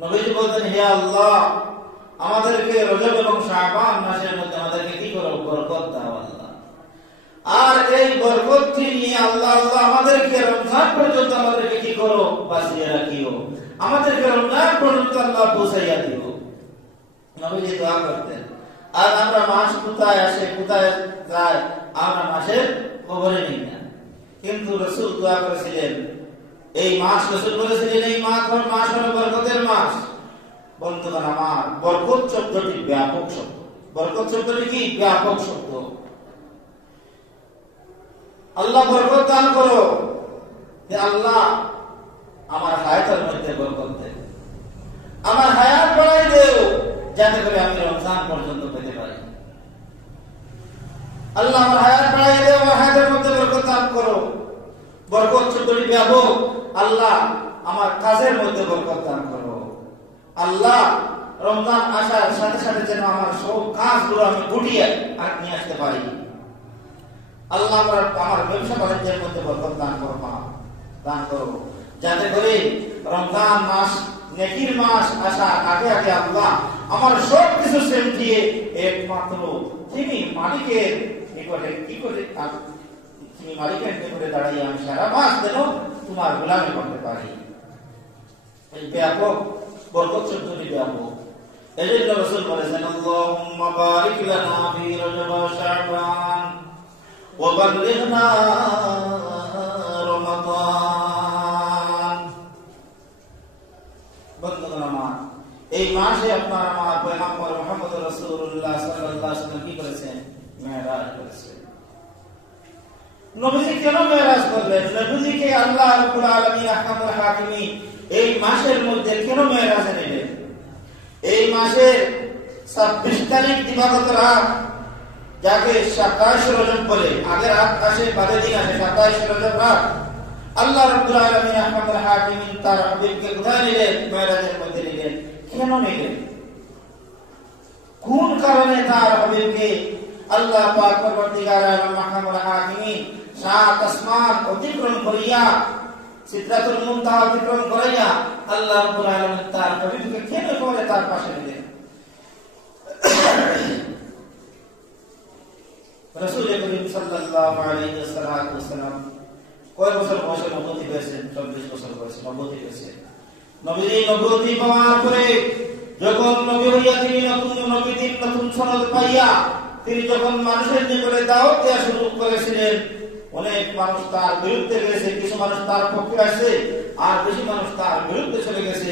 নবীজি বলতেন, হে আল্লাহ, আমাদেরকে রজব এবং শাবান মাসের মধ্যে আমাদেরকে কি করো, বরকত দাও আল্লাহ। আর এই বরকতটি নিয়ে আল্লাহ আল্লাহ আমাদেরকে রমজান পর্যন্ত আমাদেরকে কি করো, বাঁচিয়ে রাখিও, আমাদেরকে রমজান পর্যন্ত আল্লাহ পৌঁছাইয়া দিও। নবীজি দোয়া করতেন। আর আমরা মাস কোথায় আসে কোথায় যায় আমরা মাসের খবরে নিই না, কিন্তু রাসূল দোয়া করেছিলেন, এই মাস রাসূল বলেছিলেন এই মাস হলো বরকতের মাস। বন্ধুগণ আমার, বরকত শব্দটি ব্যাপক শব্দ। বরকত শব্দটি কি? ব্যাপক শব্দ। আল্লাহ বরকত দান করো, হে আল্লাহ আমার হায়াতের মধ্যে বরকত দে, আমার হায়াত বাড়াই দেও, যাতে করে আমি রমজান পর্যন্ত পেতে পারি। আল্লাহ আমার হায়াত বাড়াই দেও, আমার হায়াতের মধ্যে বরকত দান করো। বরকত শব্দটি ব্যাপক। আল্লাহ আমার কাজের মধ্যে বরকত দান করো। আল্লাহ রমজান আসার সাথে সাথে যেন আমার সব কাজগুলো আমি গুটিয়ে আর নিয়ে আসতে পারি। আল্লাহ আমার ব্যবসা বাণিজ্যের মধ্যে বরকত দান করো, দান করো, যাতে করে রমজান মাস নেকির মাস আসা আগে আগে আল্লাহ আমার সব কিছু ছেড়ে দিয়ে একমাত্র তিনি মালিকের নিকটে কি করে, তিনি মালিকের নিকটে দাঁড়িয়ে আমি সারা মাস যেন তোমার গোলামি করতে পারি। এই ব্যাপক বরকত শব্দটি ব্যাপক। এজন্য রাসূল বলেছেন, আল্লাহুম্মা বারিক লানা ফি রজব ওয়া শাবান ওয়া বাল্লিগনা রমাদান। বন্ধুগণ আমার, এই মাসে আপনার আমার পয়গম্বর মুহাম্মদ রাসূলুল্লাহ সাল্লাল্লাহু আলাইহি ওয়াসাল্লাম কি করেছেন? মেরাজ করেছেন। নবীজি কেন মেরাজ করলেন? নবীজিকে আল্লাহ রাব্বুল আলামিন আহকামুল হাকিমিন এই মাসের মধ্যে কেন মেরাজ নিলেন? এই মাসের 26 তারিখ দিবাগত রাত, যাকে 27 রজব বলে, আগের রাত আসে বাদে দিন আসে 27 রজব রাত, আল্লাহ রাব্বুল আলামিন আহকামুল হাকিমিন তার হাবিবকে কোথায় নিলেন? মেরাজের মধ্যে নিলেন। কেন নিলেন? কোন কারণে তার হাবিবকে আল্লাহ পাক পরবর্তীকার আলম আহকামুল হাকিমিন 7 আসমান অতিক্রম করিয়া সিদরাতুল মুনতাহা অতিক্রম করিয়া আল্লাহ রাব্বুল আলামিন তার হাবিবকে কেন করে তার পাশে নিলেন? রাসূল করিম সাল্লাল্লাহু আলাইহি ওয়াসাল্লাম কয় বছর বয়সে নবুয়ত পেয়েছেন? 24 বছর বয়সে নবুয়ত পেয়েছেন। নবীজি নবুয়ত পাওয়ার পরে যখন নবী হইয়া তিনি নতুন নবীদের নতুন সনদ পাইয়া তিনি যখন মানুষের নিকটে দাওয়াত দেওয়া শুরু করেছিলেন, অনেক মানুষ তার বিরুদ্ধে গেছে, কিছু মানুষ তার পক্ষে আছে, আর বেশি মানুষ তার বিরুদ্ধে চলে গেছে।